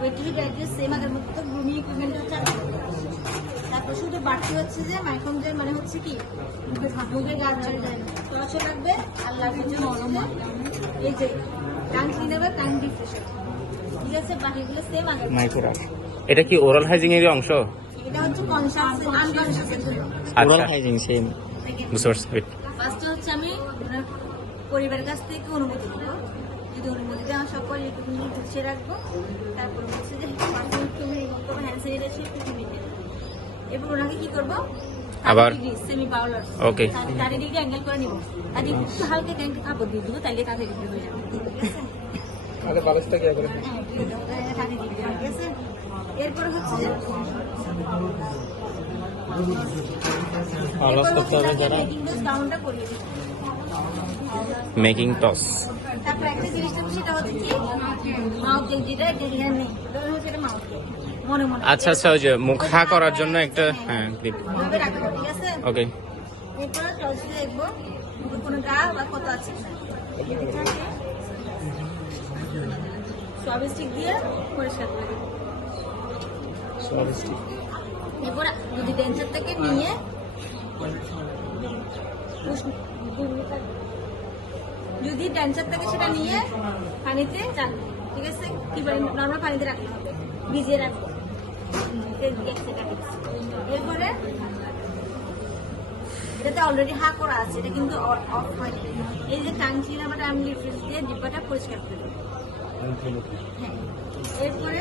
Wait two graduate same আগের মতো তো গ্রুমিং ইকুইপমেন্ট হচ্ছে তারপর শুধু বাড়তি হচ্ছে যে মাইক্রোম জেল মানে হচ্ছে কি মুখের গাছ চলে যায় তরস লাগবে আর লাগবে যে নরম এই যে টাং ক্লিনার বা টাং রিফ্রেশার ঠিক আছে বাকিগুলো সেম আগের মাইক্রোরাস এটা কি ওরাল হাইজিং এর অংশ? এটা হচ্ছে কনশাস আনকনশাস ওরাল হাইজিং সেম বুঝতে পারছি। ফার্স্টে হচ্ছে আমি পরিবারের কাছ থেকে অনুমতি দেব যদি অনুমতি দেওয়া সকল ইকুইপমেন্ট গুছিয়ে রাখবো তারপর হচ্ছে যে পার্সোনাল ইকুইপমেন্ট এবং হ্যান্ড স্যানিটাইজার ইকুইপমেন্ট এরপর ওনাকে কি করবো আবার সেমি পাউলার ওকে 30 ডিগ্রি অ্যাঙ্গেল করে নিব আর একটু হালকা ট্যাঙ্কে কাপড় দিয়ে দিব তাহলে কাঁথে ডিগ্রি হয়ে যাবে ঠিক আছে আগে বালিশটা কি করে? হ্যাঁ ঠিক আছে এরপর হচ্ছে অলস করতে হবে যারা ডাউনটা করিয়ে দিই মেকিং টস। তারপর একটা জিনিসটা সেটা হচ্ছে কি মাউথ যেটা এখানে নেই হচ্ছে এটা মাউথ মনে মনে আচ্ছা আচ্ছা ওই যে মুখ হা করার জন্য একটা হ্যাঁ ক্লিপ এভাবে রাখবো ঠিক আছে ওকে। এরপর টসে দেখবো মুখে কোনো গা বা কত আছে সব স্টিক দিয়ে পরিষ্কার করে দেবো এরপর যদি ডেন্সার থেকে নিয়ে যদি ডেন্সার থেকে সেটা নিয়ে পানিতে রাখবো ঠিক আছে কি নর্মাল পানিতে রাখতে হবে ভিজিয়ে রাখবো এরপরে এটাতে অলরেডি হা করা আছে এটা কিন্তু অফ হয় এই যে টাং ক্লিনার বা টাং রিফ্রেশ দিয়ে ডিব্বাটা পরিষ্কার করে দেবো হ্যাঁ এরপরে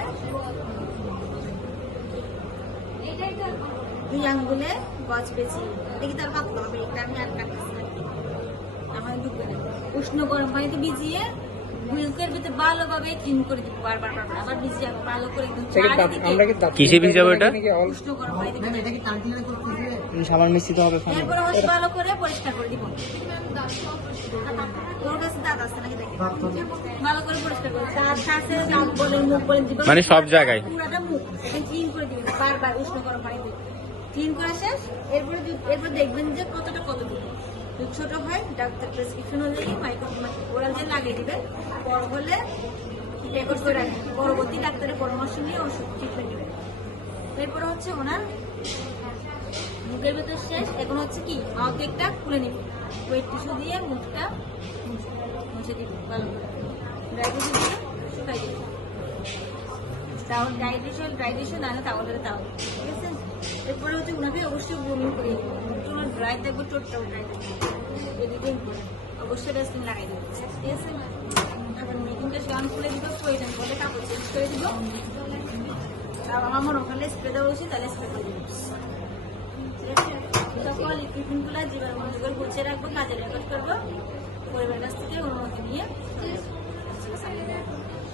দুই আঙ্গুলে গজ পেঁচি দেখি তার পাতলা হবে এটা আমি আর কাটতেছি আমার ডুবে উষ্ণ গরম পানিতে ভিজিয়ে মুখের ভিতরে ভালোভাবে ক্লিন করে দিব বারবার আবার ভিজিয়ে ভালো করে একদম কিসে ভিজাবো এটা? উষ্ণ গরম পানিতে সাবান মিশ্রিত হবে এরপরে হচ্ছে ভালো করে পরিষ্কার করে দিব তোর কাছে দাঁত আছে নাকি দেখি ভালো করে পরিষ্কার করে দাঁত আছে দাঁত বলেন মুখ বলেন দিব মানে সব জায়গায় পুরোটা মুখ ক্লিন করে দিবেন বারবার উষ্ণ গরম পানিতে ক্লিন করা শেষ এরপর দেখবেন যে কতটা কতটুকু যদি ছোট হয় ডাক্তার প্রেসক্রিপশন অনুযায়ী ওরাল জেল লাগিয়ে দিবেন বড় হলে রেকর্ড করে রাখবেন পরবর্তী ডাক্তারের পরামর্শ নিয়ে ওষুধ ট্রিটমেন্ট নেবেন এরপর হচ্ছে ওনার মুখের ভেতর শেষ এখন হচ্ছে কি মাউথ একটা খুলে নিব ওয়েট টিস্যু দিয়ে মুখটা মুছে দিব ভালো করে ড্রাই টিস্যু দিয়ে শুকাই দিব তাহলে ড্রাই টিস্যু না তাহলে তাও ঠিক আছে এরপরে হচ্ছে ওনাকে অবশ্যই গ্রুমিং করে দিব তোমার ড্রাই থাকবে টোটটাও ড্রাই থাকবে এদিকে অবশ্যই ড্রেসিং লাগাই দিব ঠিক আছে আবার মেকিংটা গান খুলে দিব প্রয়োজন বলে কাপড় চেঞ্জ করে দিব আর আমার মনে ওখানে স্প্রে দেওয়া উচিত তাহলে স্প্রে করে দিব সকল ইকুইপমেন্টগুলো জীবন মনোযোগ গুছিয়ে রাখবো কাজে রেকর্ড করবো